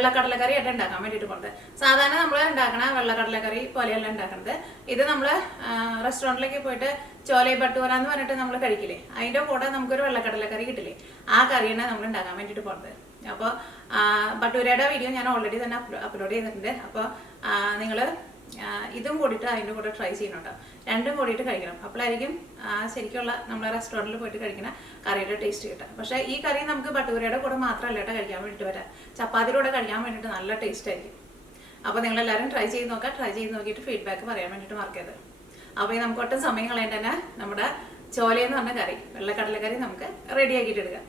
വെള്ളക്കടലക്കറി ആയിട്ട് ഉണ്ടാക്കാൻ വേണ്ടിയിട്ട് പോകുന്നത്. സാധാരണ നമ്മൾ ഉണ്ടാക്കണ വെള്ളക്കടലക്കറി പോലെയല്ല ഉണ്ടാക്കുന്നത്. ഇത് നമ്മൾ റെസ്റ്റോറൻറ്റിലേക്ക് പോയിട്ട് ചോലെ ഭട്ടൂര എന്ന് പറഞ്ഞിട്ട് നമ്മൾ കഴിക്കില്ലേ, അതിൻ്റെ കൂടെ നമുക്കൊരു വെള്ളക്കടലക്കറി കിട്ടില്ലേ, ആ കറിയാണ് നമ്മൾ ഉണ്ടാക്കാൻ വേണ്ടിയിട്ട് പോകുന്നത്. അപ്പോൾ ഭട്ടൂരയുടെ വീഡിയോ ഞാൻ ഓൾറെഡി തന്നെ അപ്ലോഡ് ചെയ്തിട്ടുണ്ട്. അപ്പോൾ നിങ്ങൾ ഇതും കൂടിയിട്ട് അതിൻ്റെ കൂടെ ട്രൈ ചെയ്യണം. രണ്ടും കൂടിയിട്ട് കഴിക്കണം. അപ്പോഴായിരിക്കും ശരിക്കുള്ള നമ്മൾ റെസ്റ്റോറൻറ്റിൽ പോയിട്ട് കഴിക്കുന്ന കറിയുടെ ടേസ്റ്റ് കിട്ടുക. പക്ഷേ ഈ കറി നമുക്ക് ഭട്ടൂരയുടെ കൂടെ മാത്രമല്ല കഴിക്കാൻ വേണ്ടിയിട്ട് വരാം, ചപ്പാത്തിയുടെ കൂടെ കഴിക്കാൻ വേണ്ടിയിട്ട് നല്ല ടേസ്റ്റ് ആയിരിക്കും. അപ്പോൾ നിങ്ങളെല്ലാവരും ട്രൈ ചെയ്ത് നോക്കാം. ട്രൈ ചെയ്ത് നോക്കിയിട്ട് ഫീഡ്ബാക്ക് പറയാൻ വേണ്ടിയിട്ട് മറക്കരുത്. അപ്പോൾ ഈ നമുക്ക് ഒട്ടും സമയം കളയാൻ തന്നെ നമ്മുടെ ചോലയെന്ന് പറഞ്ഞ കറി, വെള്ളക്കടലക്കറി നമുക്ക് റെഡിയാക്കിയിട്ട് എടുക്കാം.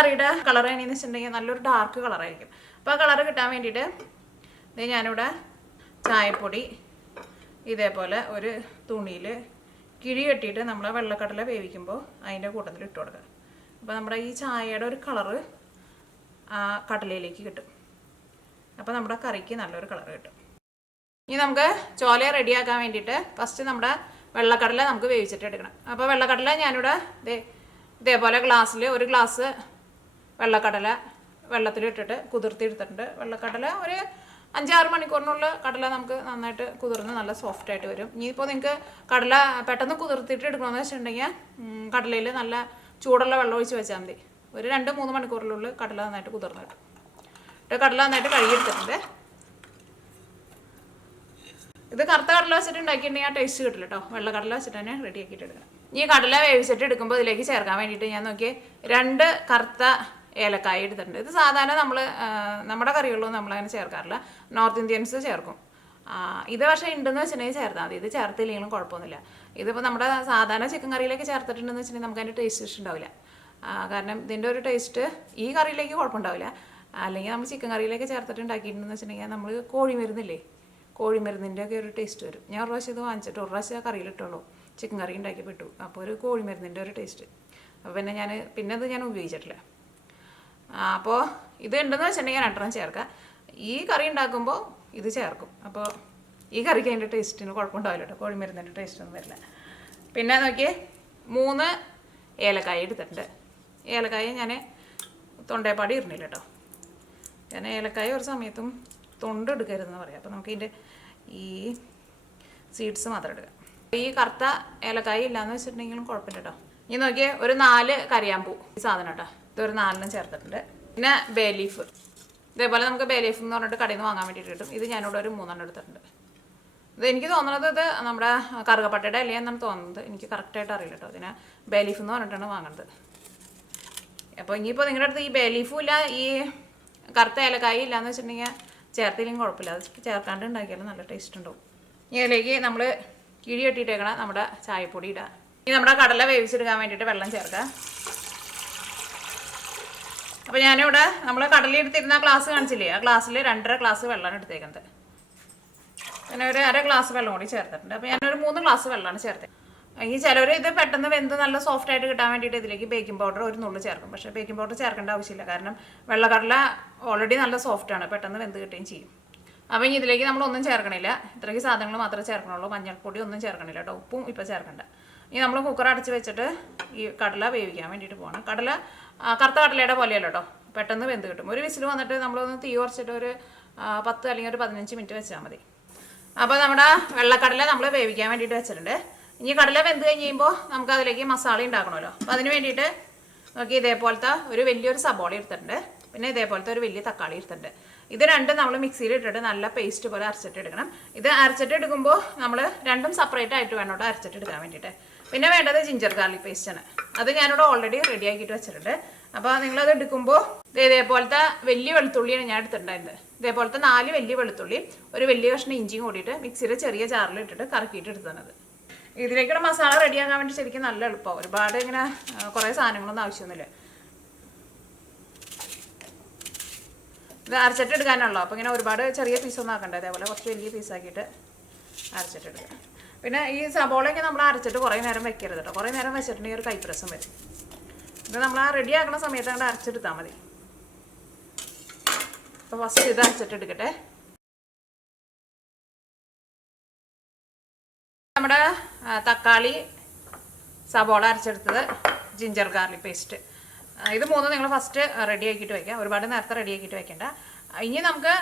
കറിയുടെ കളർ എങ്ങനെയെന്ന് വെച്ചിട്ടുണ്ടെങ്കിൽ നല്ലൊരു ഡാർക്ക് കളറായിരിക്കും. അപ്പോൾ ആ കളർ കിട്ടാൻ വേണ്ടിയിട്ട് ഞാനിവിടെ ചായപ്പൊടി ഇതേപോലെ ഒരു തുണിയിൽ കിഴി കെട്ടിയിട്ട് നമ്മൾ വെള്ളക്കടല വേവിക്കുമ്പോൾ അതിൻ്റെ കൂട്ടത്തിൽ ഇട്ട് കൊടുക്കുക. അപ്പോൾ നമ്മുടെ ഈ ചായയുടെ ഒരു കളറ് ആ കടലയിലേക്ക് കിട്ടും. അപ്പോൾ നമ്മുടെ കറിക്ക് നല്ലൊരു കളർ കിട്ടും. ഇനി നമുക്ക് ചോല റെഡിയാക്കാൻ വേണ്ടിയിട്ട് ഫസ്റ്റ് നമ്മുടെ വെള്ളക്കടല നമുക്ക് വേവിച്ചിട്ട് എടുക്കണം. അപ്പോൾ വെള്ളക്കടല ഞാനിവിടെ ഇതേപോലെ ഗ്ലാസ്സിൽ ഒരു ഗ്ലാസ് വെള്ളക്കടല വെള്ളത്തിലിട്ടിട്ട് കുതിർത്തി എടുത്തിട്ടുണ്ട്. വെള്ളക്കടല ഒരു 5-6 മണിക്കൂറിനുള്ള കടല നമുക്ക് നന്നായിട്ട് കുതിർന്ന് നല്ല സോഫ്റ്റ് ആയിട്ട് വരും. ഇനിയിപ്പോൾ നിങ്ങൾക്ക് കടല പെട്ടെന്ന് കുതിർത്തിട്ട് എടുക്കണമെന്ന് വെച്ചിട്ടുണ്ടെങ്കിൽ കടലയിൽ നല്ല ചൂടുള്ള വെള്ളം ഒഴിച്ച് വെച്ചാൽ മതി. ഒരു 2-3 മണിക്കൂറിനുള്ളിൽ കടല നന്നായിട്ട് കുതിർന്ന് കിട്ടും. കടല നന്നായിട്ട് കഴുകിയെടുത്തിട്ടുണ്ട്. ഇത് കറുത്ത കടല വെച്ചിട്ട് ഉണ്ടാക്കിയിട്ടുണ്ടെങ്കിൽ ആ ടേസ്റ്റ് കിട്ടില്ല കേട്ടോ. വെള്ളക്കടല വെച്ചിട്ട് തന്നെ റെഡി ആക്കിയിട്ട് എടുക്കണം. ഈ കടല വേവിച്ചിട്ട് എടുക്കുമ്പോൾ ഇതിലേക്ക് ചേർക്കാൻ വേണ്ടിയിട്ട് ഞാൻ നോക്കിയേ 2 കറുത്ത ഏലക്കായ എടുത്തിട്ടുണ്ട്. ഇത് സാധാരണ നമ്മുടെ കറികളിലും നമ്മളങ്ങനെ ചേർക്കാറില്ല, നോർത്ത് ഇന്ത്യൻസ് ചേർക്കും. ഇത് പക്ഷേ ഉണ്ടെന്ന് വെച്ചിട്ടുണ്ടെങ്കിൽ ചേർത്താൽ മതി. ഇത് ചേർത്തില്ലെങ്കിലും കുഴപ്പമൊന്നുമില്ല. ഇതിപ്പോൾ നമ്മുടെ സാധാരണ ചിക്കൻ കറിയിലേക്ക് ചേർത്തിട്ടുണ്ടെന്ന് വെച്ചിട്ടുണ്ടെങ്കിൽ നമുക്ക് അതിൻ്റെ ടേസ്റ്റ് ഇഷ്ടമുണ്ടാവില്ല. കാരണം ഇതിൻ്റെ ഒരു ടേസ്റ്റ് ഈ കറിയിലേക്ക് കുഴപ്പമുണ്ടാവില്ല. അല്ലെങ്കിൽ നമ്മൾ ചിക്കൻ കറിയിലേക്ക് ചേർത്തിട്ട് ഉണ്ടാക്കിയിട്ടുണ്ടെന്ന് വെച്ചിട്ടുണ്ടെങ്കിൽ നമ്മൾ കോഴിമരുന്നില്ലേ, കോഴിമരുന്നിൻ്റെ ഒക്കെ ഒരു ടേസ്റ്റ് വരും. ഞാൻ ഒരു പ്രാവശ്യം ഇത് വാങ്ങിച്ചിട്ട് ഒരു പ്രാവശ്യം കറിയിലിട്ടുള്ളൂ, ചിക്കൻ കറി ഉണ്ടാക്കി പെട്ടു. അപ്പോൾ ഒരു കോഴിമരുന്നിൻ്റെ ഒരു ടേസ്റ്റ്. അപ്പോൾ പിന്നെ അത് ഞാൻ ഉപയോഗിച്ചിട്ടില്ല. അപ്പോൾ ഇത് ഉണ്ടെന്ന് വെച്ചിട്ടുണ്ടെങ്കിൽ 2 ചേർക്കുക. ഈ കറി ഉണ്ടാക്കുമ്പോൾ ഇത് ചേർക്കും. അപ്പോൾ ഈ കറിക്ക് അതിൻ്റെ ടേസ്റ്റിന് കുഴപ്പമുണ്ടാവില്ല കേട്ടോ, കോഴിമരുന്നിൻ്റെ ടേസ്റ്റൊന്നും വരില്ല. പിന്നെ നോക്കിയേ 3 ഏലക്കായ എടുത്തിട്ടുണ്ട്. ഏലക്കായ ഞാൻ തൊണ്ടേപ്പാടി ഇടുന്നില്ല കേട്ടോ. ഞാൻ ഏലക്കായ ഒരു സമയത്തും തൊണ്ട് എടുക്കരുതെന്ന് പറയാം. അപ്പോൾ നമുക്ക് ഇതിൻ്റെ ഈ സീഡ്സ് മാത്രം എടുക്കാം. ഈ കറുത്ത ഏലക്കായ ഇല്ലയെന്ന് വെച്ചിട്ടുണ്ടെങ്കിലും കുഴപ്പമില്ല കേട്ടോ. ഇനി നോക്കിയേ ഒരു 4 കരിയാമ്പൂ ഈ സാധനം കേട്ടോ. ഇതൊരു 4 ചേർത്തിട്ടുണ്ട്. പിന്നെ ബേ ലീഫ്, ഇതേപോലെ നമുക്ക് ബേ ലീഫ് എന്ന് പറഞ്ഞിട്ട് കടയിൽ നിന്ന് വാങ്ങാൻ വേണ്ടിയിട്ട് കിട്ടും. ഇത് ഞാനിവിടെ ഒരു 3 എടുത്തിട്ടുണ്ട്. ഇത് എനിക്ക് തോന്നുന്നത് ഇത് നമ്മുടെ കറുകപ്പട്ടയുടെ ഇല എന്നാണ് തോന്നുന്നത്, എനിക്ക് കറക്റ്റായിട്ട് അറിയില്ല കേട്ടോ. ഇതിനെ ബേ ലീഫ് എന്ന് പറഞ്ഞിട്ടാണ് വാങ്ങുന്നത്. അപ്പോൾ ഇനിയിപ്പോൾ നിങ്ങളുടെ അടുത്ത് ഈ ബേ ലീഫും ഇല്ല, ഈ കറുത്ത ഏലക്കായ ഇല്ലയെന്ന് വെച്ചിട്ടുണ്ടെങ്കിൽ ചേർത്തില്ലെങ്കിൽ കുഴപ്പമില്ല. അത് ചേർക്കാണ്ട് ഉണ്ടാക്കിയാലും നല്ല ടേസ്റ്റ് ഉണ്ടാവും. ഇതിലേക്ക് നമ്മൾ കിഴി കെട്ടിയിട്ടേക്കണം നമ്മുടെ ചായപ്പൊടി ഇടുക. ഇനി നമ്മുടെ കടല വേവിച്ചെടുക്കാൻ വേണ്ടിയിട്ട് വെള്ളം ചേർക്കുക. അപ്പോൾ ഞാനിവിടെ നമ്മൾ കടല എടുത്തിരുന്ന ഗ്ലാസ് കാണിച്ചില്ലേ, ആ ഗ്ലാസ്സിൽ 2.5 ഗ്ലാസ് വെള്ളമാണ് എടുത്തേക്കുന്നത്. പിന്നെ ഒരു 1/2 ഗ്ലാസ് വെള്ളം കൂടി ചേർത്തിട്ടുണ്ട്. അപ്പോൾ ഞാനൊരു 3 ഗ്ലാസ് വെള്ളമാണ് ചേർത്തത്. ഈ ചിലവർ ഇത് പെട്ടെന്ന് വെന്ത് നല്ല സോഫ്റ്റ് ആയിട്ട് കിട്ടാൻ വേണ്ടിയിട്ട് ഇതിലേക്ക് ബേക്കിംഗ് പൗഡർ ഒരു നുള്ളു ചേർക്കും. പക്ഷേ ബേക്കിംഗ് പൗഡർ ചേർക്കേണ്ട ആവശ്യമില്ല, കാരണം വെള്ളക്കടല ഓൾറെഡി നല്ല സോഫ്റ്റാണ്, പെട്ടെന്ന് വെന്ത് കിട്ടുകയും ചെയ്യും. അപ്പോൾ ഇനി ഇതിലേക്ക് നമ്മളൊന്നും ചേർക്കണില്ല, ഇത്രയ്ക്ക് സാധനങ്ങൾ മാത്രമേ ചേർക്കണുള്ളൂ. മഞ്ഞൾപ്പൊടി ഒന്നും ചേർക്കണില്ല കേട്ടോ, ഉപ്പും ഇപ്പോൾ ചേർക്കണ്ട. ഇനി നമ്മൾ കുക്കർ അടച്ച് വെച്ചിട്ട് ഈ കടല വേവിക്കാൻ വേണ്ടിയിട്ട് പോകണം. കടല കറുത്ത കടലയുടെ പോലെയല്ല കേട്ടോ, പെട്ടെന്ന് വെന്ത് കിട്ടും. ഒരു വിസിൽ വന്നിട്ട് നമ്മളൊന്ന് തീ കുറച്ചിട്ട് ഒരു 10 അല്ലെങ്കിൽ ഒരു 15 മിനിറ്റ് വെച്ചാൽ മതി. അപ്പോൾ നമ്മുടെ വെള്ളക്കടല നമ്മൾ വേവിക്കാൻ വേണ്ടിയിട്ട് വെച്ചിട്ടുണ്ട്. ഇനി കടല വെന്ത് കഴിഞ്ഞ് കഴിയുമ്പോൾ നമുക്ക് അതിലേക്ക് മസാല ഉണ്ടാക്കണമല്ലോ. അപ്പോൾ അതിന് വേണ്ടിയിട്ട് നോക്കി ഇതേപോലത്തെ ഒരു വലിയൊരു സബോള എടുത്തിട്ടുണ്ട്. പിന്നെ ഇതേപോലത്തെ ഒരു വലിയ തക്കാളി എടുത്തിട്ടുണ്ട്. ഇത് രണ്ടും നമ്മൾ മിക്സിയിൽ ഇട്ടിട്ട് നല്ല പേസ്റ്റ് പോലെ അരച്ചിട്ട് എടുക്കണം. ഇത് അരച്ചിട്ട് എടുക്കുമ്പോൾ നമ്മൾ രണ്ടും സെപ്പറേറ്റ് ആയിട്ട് വേണം കേട്ടോ അരച്ചിട്ട് എടുക്കാൻ വേണ്ടിയിട്ട്. പിന്നെ വേണ്ടത് ജിഞ്ചർ ഗാർലിക് പേസ്റ്റാണ്. അത് ഞാനിവിടെ ഓൾറെഡി റെഡി ആക്കിയിട്ട് വെച്ചിട്ടുണ്ട്. അപ്പോൾ നിങ്ങളത് എടുക്കുമ്പോൾ ഇതേപോലത്തെ വലിയ വെളുത്തുള്ളിയാണ് ഞാൻ എടുത്തിട്ടുണ്ടായിരുന്നത്. ഇതേപോലത്തെ 4 വലിയ വെളുത്തുള്ളി ഒരു വലിയ കഷ്ണം ഇഞ്ചിയും കൂടിയിട്ട് മിക്സിയിൽ ചെറിയ ജാറിൽ ഇട്ടിട്ട് കറക്കിയിട്ട് എടുത്തത്. ഇതിലേക്കുള്ള മസാല റെഡിയാക്കാൻ വേണ്ടി ശരിക്കും നല്ല എളുപ്പമാണ്. ഒരുപാട് ഇങ്ങനെ കുറേ സാധനങ്ങളൊന്നും ആവശ്യമൊന്നുമില്ല. ഇത് അരച്ചിട്ട് എടുക്കാനുള്ളൂ. അപ്പോൾ ഇങ്ങനെ ഒരുപാട് ചെറിയ പീസൊന്നും ആക്കണ്ട, ഇതേപോലെ കുറച്ച് വലിയ പീസാക്കിയിട്ട് അരച്ചിട്ട് എടുക്കുക. പിന്നെ ഈ സബോളയൊക്കെ നമ്മൾ അരച്ചിട്ട് കുറേ നേരം വെക്കരുത് കേട്ടോ. കുറേ നേരം വെച്ചിട്ടുണ്ടെങ്കിൽ ഒരു കൈപ്രസം വരും. ഇത് നമ്മൾ ആ റെഡി ആക്കുന്ന സമയത്ത് അങ്ങോട്ട് അരച്ചെടുത്താൽ മതി. അപ്പോൾ ഫസ്റ്റ് ഇത് അരച്ചിട്ട് എടുക്കട്ടെ. നമ്മുടെ തക്കാളി, സബോള അരച്ചെടുത്തത്, ജിഞ്ചർ ഗാർലിക് പേസ്റ്റ്, ഇത് മൂന്നും നിങ്ങൾ ഫസ്റ്റ് റെഡി ആക്കിയിട്ട് വയ്ക്കുക. ഒരുപാട് നേരത്തെ റെഡി ആക്കിയിട്ട് വെക്കേണ്ട. ഇനി നമുക്ക്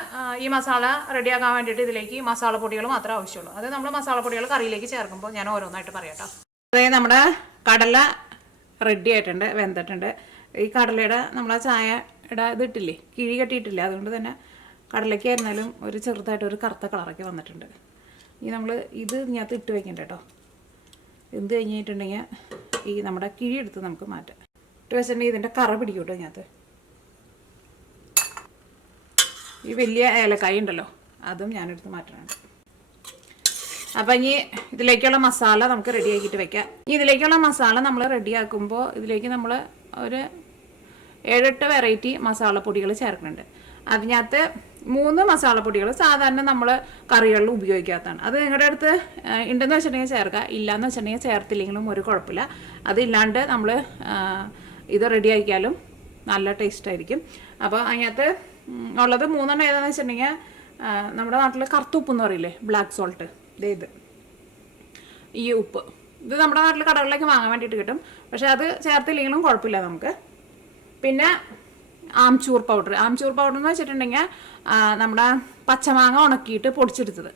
ഈ മസാല റെഡിയാക്കാൻ വേണ്ടിയിട്ട് ഇതിലേക്ക് മസാലപ്പൊടികൾ മാത്രമേ ആവശ്യമുള്ളൂ. അത് നമ്മൾ മസാലപ്പൊടികൾ കറിയിലേക്ക് ചേർക്കുമ്പോൾ ഞാൻ ഓരോന്നായിട്ട് പറയാം കേട്ടോ. അതായത് നമ്മുടെ കടല റെഡി ആയിട്ടുണ്ട്, വെന്തിട്ടുണ്ട്. ഈ കടലയുടെ നമ്മളെ ചായയുടെ ഇതിട്ടില്ലേ, കിഴി കെട്ടിയിട്ടില്ല, അതുകൊണ്ട് തന്നെ കടലയ്ക്ക് ആയിരുന്നാലും ഒരു ചെറുതായിട്ട് ഒരു കറുത്ത കളറൊക്കെ വന്നിട്ടുണ്ട്. ഇനി നമ്മൾ ഇത് ഇതിനകത്ത് ഇട്ട് വയ്ക്കണ്ട കേട്ടോ. എന്ത് കഴിഞ്ഞിട്ടുണ്ടെങ്കിൽ ഈ നമ്മുടെ കിഴി എടുത്ത് നമുക്ക് മാറ്റാം. ഇട്ട് വെച്ചിട്ടുണ്ടെങ്കിൽ ഇതിൻ്റെ കറ പിടിക്കും കേട്ടോ ഇതിനകത്ത്. ഈ വലിയ ഏലക്കായ ഉണ്ടല്ലോ, അതും ഞാനെടുത്ത് മാറ്റാനുണ്ട്. അപ്പം ഇനി ഇതിലേക്കുള്ള മസാല നമുക്ക് റെഡിയാക്കിയിട്ട് വെക്കാം. ഇതിലേക്കുള്ള മസാല നമ്മൾ റെഡിയാക്കുമ്പോൾ ഇതിലേക്ക് നമ്മൾ ഒരു 7-8 വെറൈറ്റി മസാലപ്പൊടികൾ ചേർക്കുന്നുണ്ട്. അതിനകത്ത് 3 മസാലപ്പൊടികൾ സാധാരണ നമ്മൾ കറികളിൽ ഉപയോഗിക്കാത്തതാണ്. അത് നിങ്ങളുടെ അടുത്ത് ഉണ്ടെന്ന് വെച്ചിട്ടുണ്ടെങ്കിൽ ചേർക്കുക, ഇല്ലയെന്ന് വെച്ചിട്ടുണ്ടെങ്കിൽ ചേർത്തില്ലെങ്കിലും ഒരു കുഴപ്പമില്ല. അതില്ലാണ്ട് നമ്മൾ ഇത് റെഡിയാക്കിയാലും നല്ല ടേസ്റ്റായിരിക്കും. അപ്പോൾ അതിനകത്ത് ഉള്ളത് 3 ഏതാണെന്ന് വെച്ചിട്ടുണ്ടെങ്കിൽ നമ്മുടെ നാട്ടിൽ കറുത്തുപ്പ് എന്ന് പറയില്ലേ, ബ്ലാക്ക് സോൾട്ട്, ഇത് ഈ ഉപ്പ്. ഇത് നമ്മുടെ നാട്ടിൽ കടകളിലേക്ക് വാങ്ങാൻ വേണ്ടിയിട്ട് കിട്ടും, പക്ഷെ അത് ചേർത്തില്ലെങ്കിലും കുഴപ്പമില്ല നമുക്ക്. പിന്നെ ആംചൂർ പൗഡർ. ആംചൂർ പൗഡർ എന്ന് വെച്ചിട്ടുണ്ടെങ്കിൽ നമ്മുടെ പച്ചമാങ്ങ ഉണക്കിയിട്ട് പൊടിച്ചെടുത്തത്.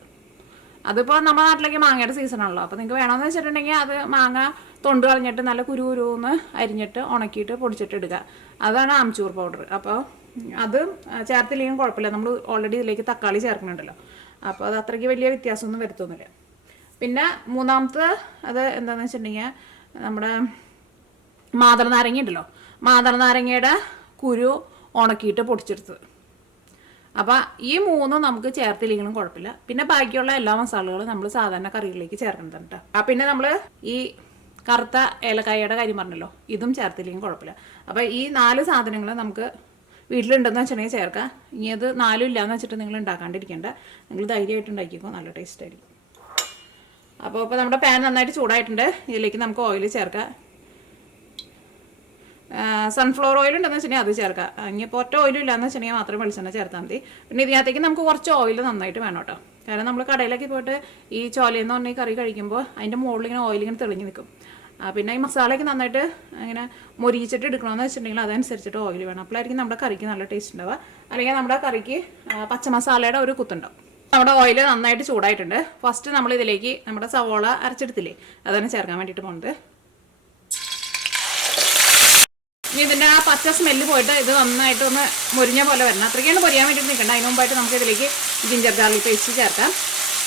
അതിപ്പോൾ നമ്മുടെ നാട്ടിലേക്ക് മാങ്ങയുടെ സീസണാണല്ലോ. അപ്പോൾ നിങ്ങൾക്ക് വേണമെന്ന് വെച്ചിട്ടുണ്ടെങ്കിൽ അത് മാങ്ങ തൊണ്ട് കളഞ്ഞിട്ട് നല്ല കുരുന്ന് അരിഞ്ഞിട്ട് ഉണക്കിയിട്ട് പൊടിച്ചിട്ട് എടുക്കുക. അതാണ് ആംചൂർ പൗഡർ. അപ്പോൾ അത് ചേർത്തില്ലെങ്കിലും കുഴപ്പമില്ല, നമ്മൾ ഓൾറെഡി ഇതിലേക്ക് തക്കാളി ചേർക്കുന്നുണ്ടല്ലോ. അപ്പോൾ അത് അത്രയ്ക്ക് വലിയ വ്യത്യാസമൊന്നും വരുത്തൊന്നുമില്ല. പിന്നെ മൂന്നാമത്തെ അത് എന്താണെന്ന് വെച്ചിട്ടുണ്ടെങ്കിൽ നമ്മുടെ മാതളനാരങ്ങ ഉണ്ടല്ലോ, മാതളനാരങ്ങയുടെ കുരു ഉണക്കിയിട്ട് പൊടിച്ചെടുത്തത്. അപ്പോൾ ഈ 3 നമുക്ക് ചേർത്തില്ലെങ്കിലും കുഴപ്പമില്ല. പിന്നെ ബാക്കിയുള്ള എല്ലാ മസാലകളും നമ്മൾ സാധാരണ കറികളിലേക്ക് ചേർക്കുന്നതാണ് കേട്ടോ. പിന്നെ നമ്മൾ ഈ കറുത്ത ഏലക്കായയുടെ കാര്യം പറഞ്ഞല്ലോ, ഇതും ചേർത്തില്ലെങ്കിലും കുഴപ്പമില്ല. അപ്പോൾ ഈ 4 സാധനങ്ങൾ നമുക്ക് വീട്ടിലുണ്ടെന്ന് വെച്ചിട്ടുണ്ടെങ്കിൽ ചേർക്കാം. ഇനി അത് 4 ഇല്ലയെന്ന് വെച്ചിട്ട് നിങ്ങൾ ഉണ്ടാക്കാണ്ടിരിക്കേണ്ട, നിങ്ങൾ ധൈര്യമായിട്ട് ഉണ്ടാക്കിക്കോ, നല്ല ടേസ്റ്റ് ആയിരിക്കും. അപ്പോൾ ഇപ്പോൾ നമ്മുടെ പാൻ നന്നായിട്ട് ചൂടായിട്ടുണ്ട്. ഇതിലേക്ക് നമുക്ക് ഓയിൽ ചേർക്കാം. സൺഫ്ലവർ ഓയിൽ ഉണ്ടെന്ന് വെച്ചിട്ടുണ്ടെങ്കിൽ അത് ചേർക്കാം. ഇനിയിപ്പോൾ ഒറ്റ ഓയിലും ഇല്ലയെന്ന് വെച്ചിട്ടുണ്ടെങ്കിൽ മാത്രം വെളിച്ചെണ്ണ ചേർത്താൽ മതി. പിന്നെ ഇതിനകത്തേക്ക് നമുക്ക് കുറച്ച് ഓയിൽ നന്നായിട്ട് വേണം കേട്ടോ. കാരണം നമ്മൾ കടയിലേക്ക് പോയിട്ട് ഈ ചോലയെന്ന് പറഞ്ഞ കറി കഴിക്കുമ്പോൾ അതിൻ്റെ മുകളിൽ ഇങ്ങനെ ഓയിലിങ്ങനെ തെളിഞ്ഞ് നിൽക്കും. പിന്നെ ഈ മസാലയ്ക്ക് നന്നായിട്ട് ഇങ്ങനെ മൊരിച്ചിട്ട് എടുക്കണമെന്ന് വെച്ചിട്ടുണ്ടെങ്കിൽ അതനുസരിച്ചിട്ട് ഓയിൽ വേണം. അപ്പോഴായിരിക്കും നമ്മുടെ കറിക്ക് നല്ല ടേസ്റ്റ് ഉണ്ടാവുക. അല്ലെങ്കിൽ നമ്മുടെ കറിക്ക് പച്ചമസാലയുടെ ഒരു കുത്തുണ്ടാവും. നമ്മുടെ ഓയിൽ നന്നായിട്ട് ചൂടായിട്ടുണ്ട്. ഫസ്റ്റ് നമ്മൾ ഇതിലേക്ക് നമ്മുടെ സവോള അരച്ചെടുത്തില്ലേ, അതാണ് ചേർക്കാൻ വേണ്ടിയിട്ട് പോകുന്നത്. ഇനി ഇതിൻ്റെ ആ പച്ച സ്മെല്ല് പോയിട്ട് ഇത് നന്നായിട്ട് ഒന്ന് മുരിഞ്ഞ പോലെ വരണം. അത്രയ്ക്കാണ് പൊരിയാൻ വേണ്ടിയിട്ട് നിൽക്കേണ്ട. അതിന് മുമ്പായിട്ട് നമുക്ക് ഇതിലേക്ക് ജിഞ്ചർ ഗാർലിക് പേസ്റ്റ് ചേർക്കാം.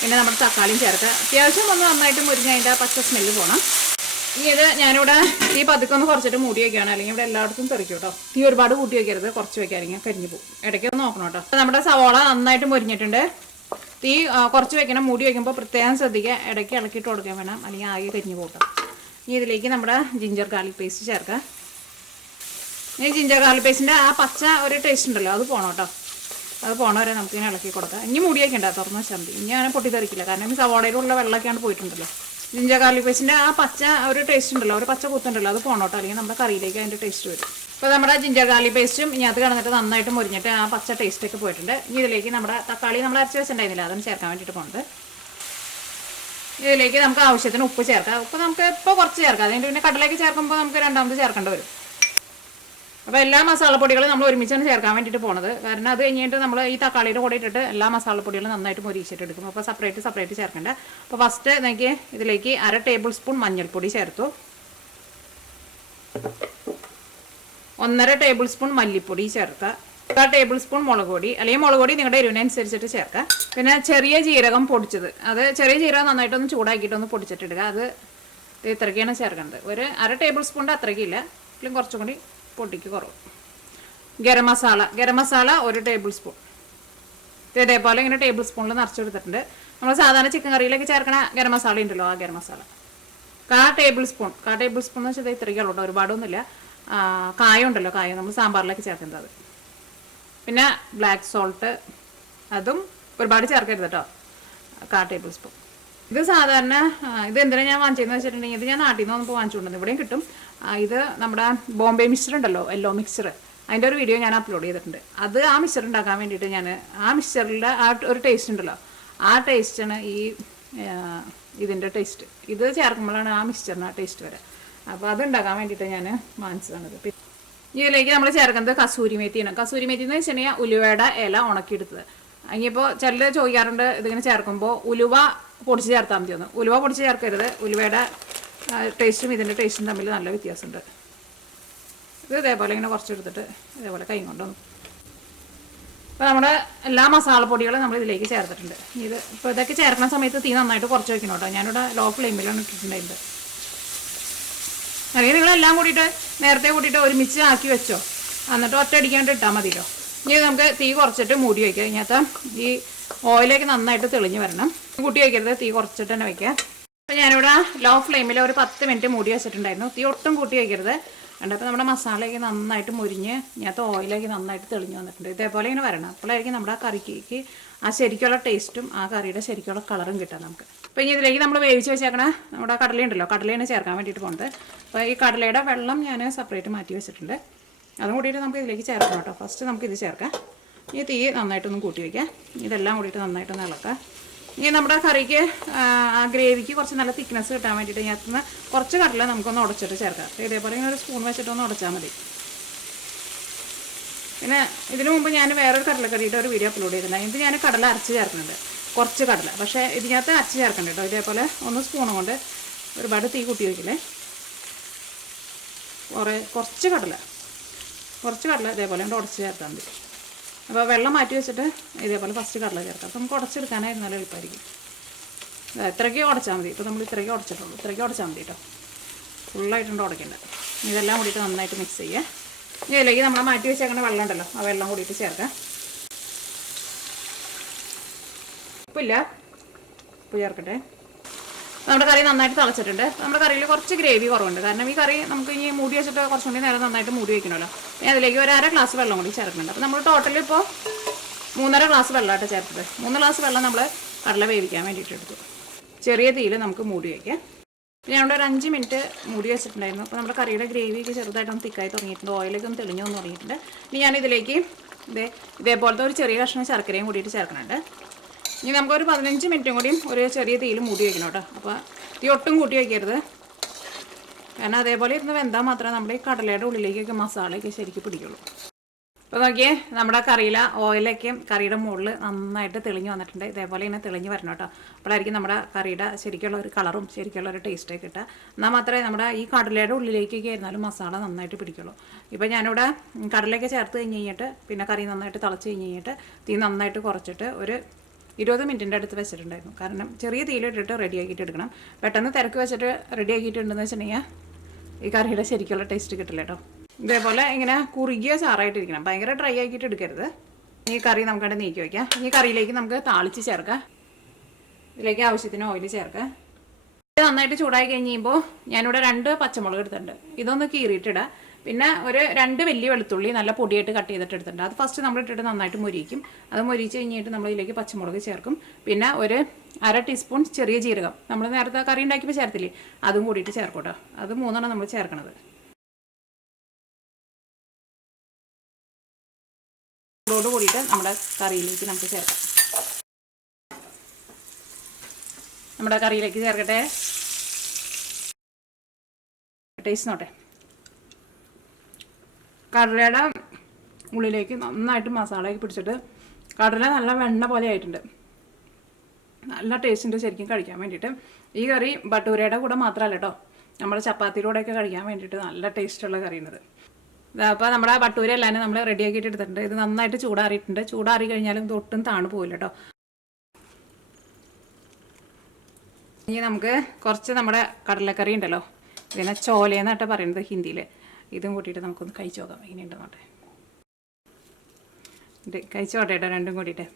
പിന്നെ നമ്മുടെ തക്കാളിയും ചേർക്കാം. അത്യാവശ്യം ഒന്ന് നന്നായിട്ട് മുരിഞ്ഞ് അതിൻ്റെ ആ പച്ച സ്മെല്ല് പോകണം. ഇനി ഇത് ഞാനിവിടെ തീ പതുക്കൊന്ന് കുറച്ചിട്ട് മൂടി വയ്ക്കുകയാണ്, അല്ലെങ്കിൽ ഇവിടെ എല്ലായിടത്തും തെറിക്കും കേട്ടോ. തീ ഒരുപാട് കൂട്ടി വയ്ക്കരുത്, കുറച്ച് വയ്ക്കാനെങ്കിൽ കരിഞ്ഞു പോകും. ഇടയ്ക്ക് ഒന്ന് നോക്കണം കേട്ടോ. നമ്മുടെ സവോള നന്നായിട്ട് മുരിഞ്ഞിട്ടുണ്ട്. തീ കുറച്ച് വയ്ക്കണം, മൂടി വയ്ക്കുമ്പോൾ പ്രത്യേകം ശ്രദ്ധിക്കുക, ഇടയ്ക്ക് ഇളക്കിയിട്ട് കൊടുക്കാൻ വേണം, അല്ലെങ്കിൽ ആകെ കരിഞ്ഞു പോകട്ടോ. ഇനി ഇതിലേക്ക് നമ്മുടെ ജിഞ്ചർ ഗാർലിക് പേസ്റ്റ് ചേർക്കാം. ഇനി ജിഞ്ചർ ഗാർലിക് പേസ്റ്റിൻ്റെ ആ പച്ച ഒരു ടേസ്റ്റ് ഉണ്ടല്ലോ, അത് പോകണം കേട്ടോ. അത് പോകണ വരെ നമുക്കിങ്ങനെ ഇളക്കി കൊടുക്കാം. ഇനി മൂടി വയ്ക്കണ്ട, തുറന്ന് വെച്ചാൽ മതി. ഇനി അങ്ങനെ പൊട്ടിത്തെറിക്കില്ല, കാരണം ഈ സവോളയിലുള്ള വെള്ളമൊക്കെയാണ് പോയിട്ടുണ്ടല്ലോ. ജിഞ്ചർ ഗാർലിക് പേസ്റ്റിൻ്റെ ആ പച്ച ഒരു ടേസ്റ്റ് ഉണ്ടല്ലോ, ഒരു പച്ച കുത്തുണ്ടല്ലോ, അത് പോകണം കേട്ടോ, അല്ലെങ്കിൽ നമ്മുടെ കറിയിലേക്ക് അതിൻ്റെ ടേസ്റ്റ് വരും. ഇപ്പോൾ നമ്മുടെ ജിഞ്ചർ ഗാർലിക് പേസ്റ്റും ഇതിനകത്ത് കിടന്നിട്ട് നന്നായിട്ട് മുരിഞ്ഞിട്ട് ആ പച്ച ടേസ്റ്റൊക്കെ പോയിട്ടുണ്ട്. ഇനി ഇതിലേക്ക് നമ്മുടെ തക്കാളി നമ്മൾ അരച്ച് വെച്ചിട്ടുണ്ടായിരുന്നില്ല, അതൊന്ന് ചേർക്കാൻ വേണ്ടിയിട്ട് പോകുന്നത്. ഇതിലേക്ക് നമുക്ക് ആവശ്യത്തിന് ഉപ്പ് ചേർക്കാം. ഉപ്പ് നമുക്ക് ഇപ്പോൾ കുറച്ച് ചേർക്കാം, അതിൻ്റെ പിന്നെ കടലേക്ക് ചേർക്കുമ്പോൾ നമുക്ക് രണ്ടാമത് ചേർക്കേണ്ടി വരും. അപ്പോൾ എല്ലാ മസാലപ്പൊടികളും നമ്മൾ ഒരുമിച്ചാണ് ചേർക്കാൻ വേണ്ടിയിട്ട് പോകുന്നത്. കാരണം അത് കഴിഞ്ഞിട്ട് നമ്മൾ ഈ തക്കാളിയുടെ കൂടെ ഇട്ടിട്ട് എല്ലാ മസാലപ്പൊടികളും നന്നായിട്ട് മൊരിച്ചിട്ട് എടുക്കും. അപ്പോൾ സെപ്പറേറ്റ് ചേർക്കേണ്ട. അപ്പോൾ ഫസ്റ്റ് എനിക്ക് ഇതിലേക്ക് 1/2 ടേബിൾ സ്പൂൺ മഞ്ഞൾപ്പൊടി ചേർത്തു, 1/2 ടേബിൾ സ്പൂൺ മല്ലിപ്പൊടി ചേർക്കുക, 1/4 ടേബിൾ സ്പൂൺ മുളക് പൊടി, അല്ലെങ്കിൽ മുളക് പൊടി നിങ്ങളുടെ എരിവിനനുസരിച്ചിട്ട് ചേർക്കുക. പിന്നെ ചെറിയ ജീരകം പൊടിച്ചത്, അത് ചെറിയ ജീരകം നന്നായിട്ടൊന്ന് ചൂടാക്കിയിട്ടൊന്ന് പൊടിച്ചിട്ടിടുക. അത് ഇത്രയ്ക്കാണ് ചേർക്കേണ്ടത്. ഒരു 1/2 ടേബിൾ സ്പൂണിൻ്റെ അത്രയ്ക്കില്ല, അല്ലെങ്കിൽ കുറച്ചും കൂടി പൊട്ടിക്ക് കുറവ്. Garam masala 1 table spoon. ഇതേപോലെ ഇങ്ങനെ ടേബിൾ സ്പൂണിൽ നിറച്ചെടുത്തിട്ടുണ്ട്. നമ്മൾ സാധാരണ ചിക്കൻ കറിയിലേക്ക് ചേർക്കണ ഗരം മസാല ഉണ്ടല്ലോ, ആ garam masala 1/4 table spoon. 1/4 table spoon എന്ന് വെച്ചാൽ ഇത്രയ്ക്കുള്ളൂ കേട്ടോ, ഒരുപാടൊന്നുമില്ല. കായം ഉണ്ടല്ലോ, കായം നമ്മൾ സാമ്പാറിലേക്ക് ചേർക്കുന്നത്. പിന്നെ ബ്ലാക്ക് സോൾട്ട്, അതും ഒരുപാട് ചേർക്കരുത് കേട്ടോ, 1/4 ടേബിൾ സ്പൂൺ. ഇത് സാധാരണ ഇത് എന്തിനാണ് ഞാൻ വാങ്ങിച്ചതെന്ന് വെച്ചിട്ടുണ്ടെങ്കിൽ, ഇത് ഞാൻ നാട്ടിൽ നിന്ന് വന്നപ്പോൾ വാങ്ങിച്ചുകൊണ്ടുവന്നു, ഇവിടെയും കിട്ടും. ഇത് നമ്മുടെ ബോംബെ മിക്സ്ചർ ഉണ്ടല്ലോ, യെല്ലോ മിക്സ്ചർ, അതിൻ്റെ ഒരു വീഡിയോ ഞാൻ അപ്ലോഡ് ചെയ്തിട്ടുണ്ട്. അത് ആ മിക്സ്ചർ ഉണ്ടാക്കാൻ വേണ്ടിയിട്ട് ഞാൻ ആ മിക്സ്ചറിൻ്റെ ആ ഒരു ടേസ്റ്റ് ഉണ്ടല്ലോ, ആ ടേസ്റ്റാണ് ഈ ഇതിൻ്റെ ടേസ്റ്റ്. ഇത് ചേർക്കുമ്പോഴാണ് ആ മിക്സ്ചറിന് ആ ടേസ്റ്റ് വരെ. അപ്പോൾ അത് ഉണ്ടാക്കാൻ വേണ്ടിയിട്ട് ഞാൻ വാങ്ങിച്ചതാണിത്. ഇതിലേക്ക് നമ്മൾ ചേർക്കുന്നത് കസൂരി മേത്തിയാണ്. കസൂരി മേത്തി എന്ന് വെച്ചിട്ടുണ്ടെങ്കിൽ ഉലുവയുടെ ഇല ഉണക്കിയെടുത്തത്. ഇനിയിപ്പോൾ ചിലർ ചോദിക്കാറുണ്ട് ഇതിങ്ങനെ ചേർക്കുമ്പോൾ ഉലുവ പൊടിച്ച് ചേർത്താൽ മതിയൊന്ന്. ഉലുവ പൊടിച്ച് ചേർക്കരുത്. ഉലുവയുടെ ടേസ്റ്റും ഇതിൻ്റെ ടേസ്റ്റും തമ്മിൽ നല്ല വ്യത്യാസമുണ്ട്. ഇത് ഇതേപോലെ ഇങ്ങനെ കുറച്ചെടുത്തിട്ട് ഇതേപോലെ കൈ കൊണ്ടൊന്ന്. അപ്പോൾ നമ്മുടെ എല്ലാ മസാലപ്പൊടികളും നമ്മൾ ഇതിലേക്ക് ചേർത്തിട്ടുണ്ട്. ഇത് ഇപ്പോൾ ഇതൊക്കെ ചേർക്കുന്ന സമയത്ത് തീ നന്നായിട്ട് കുറച്ച് വയ്ക്കണം കേട്ടോ. ഞാനിവിടെ ലോ ഫ്ലെയിമിലാണ് ഇട്ടിട്ടുണ്ടായിരുന്നത്. അല്ലെങ്കിൽ നിങ്ങളെല്ലാം കൂടിയിട്ട് നേരത്തെ കൂട്ടിയിട്ട് ഒരുമിച്ച് ആക്കി വെച്ചോ, എന്നിട്ട് ഒറ്റ അടിക്കാണ്ട് ഇട്ടാൽ മതിയല്ലോ. ഇനി നമുക്ക് തീ കുറച്ചിട്ട് മൂടി വയ്ക്കുക. ഇതിനകത്ത് ഈ ഓയിലേക്ക് നന്നായിട്ട് തെളിഞ്ഞ് വരണം. കൂട്ടി വയ്ക്കരുത്, തീ കുറച്ചിട്ട് തന്നെ വയ്ക്കുക. അപ്പോൾ ഞാനിവിടെ ലോ ഫ്ലെയിമിൽ ഒരു 10 മിനിറ്റ് മൂടി വെച്ചിട്ടുണ്ടായിരുന്നു. തീ ഒട്ടും കൂട്ടി വയ്ക്കരുത്. അപ്പോൾ നമ്മുടെ മസാലയ്ക്ക് നന്നായിട്ട് മുരിഞ്ഞ് ഇതിനകത്ത് ഓയിലേക്ക് നന്നായിട്ട് തെളിഞ്ഞ് വന്നിട്ടുണ്ട്. ഇതേപോലെ ഇങ്ങനെ വരണം. അപ്പോഴായിരിക്കും നമ്മുടെ ആ കറിക്ക് ആ ശരിക്കുള്ള ടേസ്റ്റും ആ കറിയുടെ ശരിക്കുള്ള കളറും കിട്ടാം നമുക്ക്. അപ്പോൾ ഇനി ഇതിലേക്ക് നമ്മൾ വേവിച്ച് വെച്ചേക്കണ നമ്മുടെ കടലയുണ്ടല്ലോ, കടലയാണ് ചേർക്കാൻ വേണ്ടിയിട്ട് പോകുന്നത്. അപ്പോൾ ഈ കടലയുടെ വെള്ളം ഞാൻ സെപ്പറേറ്റ് മാറ്റി വെച്ചിട്ടുണ്ട്. അതും കൂടിയിട്ട് നമുക്ക് ഇതിലേക്ക് ചേർക്കണം കേട്ടോ. ഫസ്റ്റ് നമുക്കിത് ചേർക്കാം. ഈ തീ നന്നായിട്ടൊന്നും കൂട്ടി വയ്ക്കാം. ഇതെല്ലാം കൂടിയിട്ട് നന്നായിട്ടൊന്ന് ഇളക്കാം. ഇനി നമ്മുടെ കറിക്ക് ആ ഗ്രേവിക്ക് കുറച്ച് നല്ല തിക്നെസ് കിട്ടാൻ വേണ്ടിയിട്ട് ഇതിനകത്തുനിന്ന് കുറച്ച് കടല നമുക്കൊന്ന് ഉടച്ചിട്ട് ചേർക്കാം. ഇതേപോലെ ഇങ്ങനെ ഒരു സ്പൂൺ വെച്ചിട്ടൊന്ന് ഉടച്ചാൽ മതി. പിന്നെ ഇതിനു മുമ്പ് ഞാൻ വേറൊരു കടലക്കറിയിട്ട് ഒരു വീഡിയോ അപ്ലോഡ് ചെയ്തിട്ടുണ്ടായിരുന്നു. ഇത് ഞാൻ കടല അരച്ച് ചേർക്കുന്നുണ്ട്, കുറച്ച് കടല. പക്ഷേ ഇതിനകത്ത് അരച്ച് ചേർക്കണ്ട കേട്ടോ. ഇതേപോലെ ഒന്ന് സ്പൂൺ കൊണ്ട് ഒരുപാട് തീ കൂട്ടി വയ്ക്കില്ലേ. കുറച്ച് കടല ഇതേപോലെ കൊണ്ട് ഉടച്ച് ചേർത്താൽ മതി. അപ്പോൾ വെള്ളം മാറ്റി വെച്ചിട്ട് ഇതേപോലെ ഫസ്റ്റ് കടല ചേർക്കാം. അപ്പോൾ നമുക്ക് ഉടച്ചെടുക്കാനായിരുന്നാലും എളുപ്പമായിരിക്കും. ഇത്രയ്ക്ക് ഉടച്ചാൽ മതി. ഇപ്പോൾ നമ്മൾ ഇത്രയ്ക്ക് ഉടച്ചിട്ടുള്ളൂ. ഇത്രയ്ക്ക് ഉടച്ചാൽ മതി കേട്ടോ. ഫുള്ളായിട്ടുണ്ട് ഉടയ്ക്കേണ്ടത്. ഇതെല്ലാം കൂടിയിട്ട് നന്നായിട്ട് മിക്സ് ചെയ്യുക. ഇതിലേക്ക് നമ്മൾ മാറ്റി വെച്ചേക്കുന്ന വെള്ളം ഉണ്ടല്ലോ, ആ വെള്ളം കൂടിയിട്ട് ചേർക്കാം. ഉപ്പ് ചേർക്കട്ടെ. നമ്മുടെ കറി നന്നായിട്ട് തിളച്ചിട്ടുണ്ട്. നമ്മുടെ കറിയിൽ കുറച്ച് ഗ്രേവി കുറവുണ്ട്. കാരണം ഈ കറി നമുക്ക് ഇനി മൂടി വെച്ചിട്ട് കുറച്ചും കൂടി നേരം നന്നായിട്ട് മൂടി വയ്ക്കണമല്ലോ. ഞാൻ അതിലേക്ക് ഒരു 1/2 ഗ്ലാസ് വെള്ളം കൂടി ചേർക്കുന്നുണ്ട്. അപ്പോൾ നമ്മൾ ടോട്ടൽ ഇപ്പോൾ 3.5 ഗ്ലാസ് വെള്ളമായിട്ട് ചേർത്തത്. 3 ഗ്ലാസ് വെള്ളം നമ്മൾ കടല വേവിക്കാൻ വേണ്ടിയിട്ട് എടുത്തു. ചെറിയ തീയിൽ നമുക്ക് മൂടി വയ്ക്കാം. ഞാനിവിടെ ഒരു 5 മിനിറ്റ് മൂടി വെച്ചിട്ടുണ്ടായിരുന്നു. അപ്പോൾ നമ്മുടെ കറിയുടെ ഗ്രേവിക്ക് ചെറുതായിട്ടൊന്ന് തിക്കായി തുടങ്ങിയിട്ടുണ്ട്. ഓയിലൊക്കെ ഒന്ന് തെളിഞ്ഞു വന്ന് തുടങ്ങിയിട്ടുണ്ട്. ഇനി ഞാനിതിലേക്ക് ഇതേപോലത്തെ ഒരു ചെറിയ കഷ്ണം ശർക്കരയും കൂടിയിട്ട് ചേർക്കുന്നുണ്ട്. ഇനി നമുക്കൊരു 15 മിനിറ്റും കൂടിയും ഒരു ചെറിയ തീയിൽ മൂടി വയ്ക്കണം കേട്ടോ. അപ്പോൾ തീ ഒട്ടും കൂട്ടി വയ്ക്കരുത്. കാരണം അതേപോലെ ഇരുന്ന് വെന്താൽ മാത്രമേ നമ്മുടെ ഈ കടലയുടെ ഉള്ളിലേക്കൊക്കെ മസാലയൊക്കെ ശരിക്കും പിടിക്കുള്ളൂ. അപ്പോൾ നോക്കിയേ, നമ്മുടെ കറിയിലെ ഓയിലൊക്കെ കറിയുടെ മുകളിൽ നന്നായിട്ട് തെളിഞ്ഞ് വന്നിട്ടുണ്ട്. ഇതേപോലെ ഇങ്ങനെ തെളിഞ്ഞ് വരണം കേട്ടോ. അപ്പോഴായിരിക്കും നമ്മുടെ കറിയുടെ ശരിക്കുള്ള ഒരു കളറും ശരിക്കുള്ള ഒരു ടേസ്റ്റൊക്കെ കിട്ടുക. എന്നാൽ മാത്രമേ നമ്മുടെ ഈ കടലയുടെ ഉള്ളിലേക്കൊക്കെ ആയിരുന്നാലും മസാല നന്നായിട്ട് പിടിക്കുള്ളൂ. ഇപ്പോൾ ഞാനിവിടെ കടലയൊക്കെ ചേർത്ത് കഴിഞ്ഞിട്ട് പിന്നെ കറി നന്നായിട്ട് തിളച്ച് കഴിഞ്ഞിട്ട് തീ നന്നായിട്ട് കുറച്ചിട്ട് ഒരു 20 മിനിറ്റിൻ്റെ അടുത്ത് വെച്ചിട്ടുണ്ടായിരുന്നു. കാരണം ചെറിയ തീയിലിട്ടിട്ട് റെഡിയാക്കിയിട്ട് എടുക്കണം. പെട്ടെന്ന് തിരക്ക് വെച്ചിട്ട് റെഡിയാക്കിയിട്ടുണ്ടെന്ന് വെച്ചിട്ടുണ്ടെങ്കിൽ ഈ കറിയുടെ ശരിക്കുള്ള ടേസ്റ്റ് കിട്ടില്ല കേട്ടോ. ഇതേപോലെ ഇങ്ങനെ കുറുകിയ ചാറായിട്ടിരിക്കണം, ഭയങ്കര ഡ്രൈ ആക്കിയിട്ട് എടുക്കരുത്. ഈ കറി നമുക്കവിടെ നീക്കി വയ്ക്കാം. ഈ കറിയിലേക്ക് നമുക്ക് താളിച്ച് ചേർക്കാം. ഇതിലേക്ക് ആവശ്യത്തിന് ഓയിൽ ചേർക്കാം. ഇത് നന്നായിട്ട് ചൂടായി കഴിയുമ്പോൾ ഞാനിവിടെ 2 പച്ചമുളക് എടുത്തിട്ടുണ്ട്. ഇതൊന്ന് കീറിയിട്ടിടാം. പിന്നെ ഒരു 2 വലിയ വെളുത്തുള്ളി നല്ല പൊടിയായിട്ട് കട്ട് ചെയ്തിട്ട് എടുത്തിട്ടുണ്ട്. അത് ഫസ്റ്റ് നമ്മൾ ഇട്ടിട്ട് നന്നായിട്ട് മൊരിക്കും. അത് മൊരിച്ച് കഴിഞ്ഞിട്ട് നമ്മൾ ഇതിലേക്ക് പച്ചമുളക് ചേർക്കും. പിന്നെ ഒരു 1/2 ടീസ്പൂൺ ചെറിയ ജീരകം നമ്മൾ നേരത്തെ കറി ഉണ്ടാക്കിയപ്പോൾ ചേർത്തില്ലേ, അതും കൂടിയിട്ട് ചേർക്കും കേട്ടോ. അത് 3 നമ്മൾ ചേർക്കണത്. അതോട് കൂടിയിട്ട് നമ്മുടെ കറിയിലേക്ക് നമുക്ക് ചേർക്കാം. നമ്മുടെ കറിയിലേക്ക് ചേർക്കട്ടെ. ടേസ്റ്റ് നോട്ടെ. കടലയുടെ ഉള്ളിലേക്ക് നന്നായിട്ട് മസാലയൊക്കെ പിടിച്ചിട്ട് കടല നല്ല വെണ്ണ പോലെ ആയിട്ടുണ്ട്. നല്ല ടേസ്റ്റിൻ്റെ ശരിക്കും കഴിക്കാൻ വേണ്ടിയിട്ട്. ഈ കറി ഭട്ടൂരയുടെ കൂടെ മാത്രമല്ല കേട്ടോ, നമ്മുടെ ചപ്പാത്തിയുടെ കൂടെയൊക്കെ കഴിക്കാൻ വേണ്ടിയിട്ട് നല്ല ടേസ്റ്റുള്ള കറിയാണിത്. അപ്പോൾ നമ്മുടെ ഭട്ടൂര എല്ലാവരും നമ്മൾ റെഡിയാക്കിയിട്ട് എടുത്തിട്ടുണ്ട്. ഇത് നന്നായിട്ട് ചൂടാറിയിട്ടുണ്ട്. ചൂടാറി കഴിഞ്ഞാലും ഇത് ഒട്ടും താണു പോവില്ല കേട്ടോ. ഇനി നമുക്ക് കുറച്ച് നമ്മുടെ കടലക്കറി ഉണ്ടല്ലോ, ഇതിനെ ചോലയെന്നാട്ടോ പറയുന്നത് ഹിന്ദിയിൽ. ഇതും കൂട്ടിയിട്ട് നമുക്കൊന്ന് കഴിച്ചു നോക്കാം എങ്ങനെയുണ്ടെന്നോട്ടെ. കഴിച്ചോട്ടെ കേട്ടോ, രണ്ടും കൂടിയിട്ട്.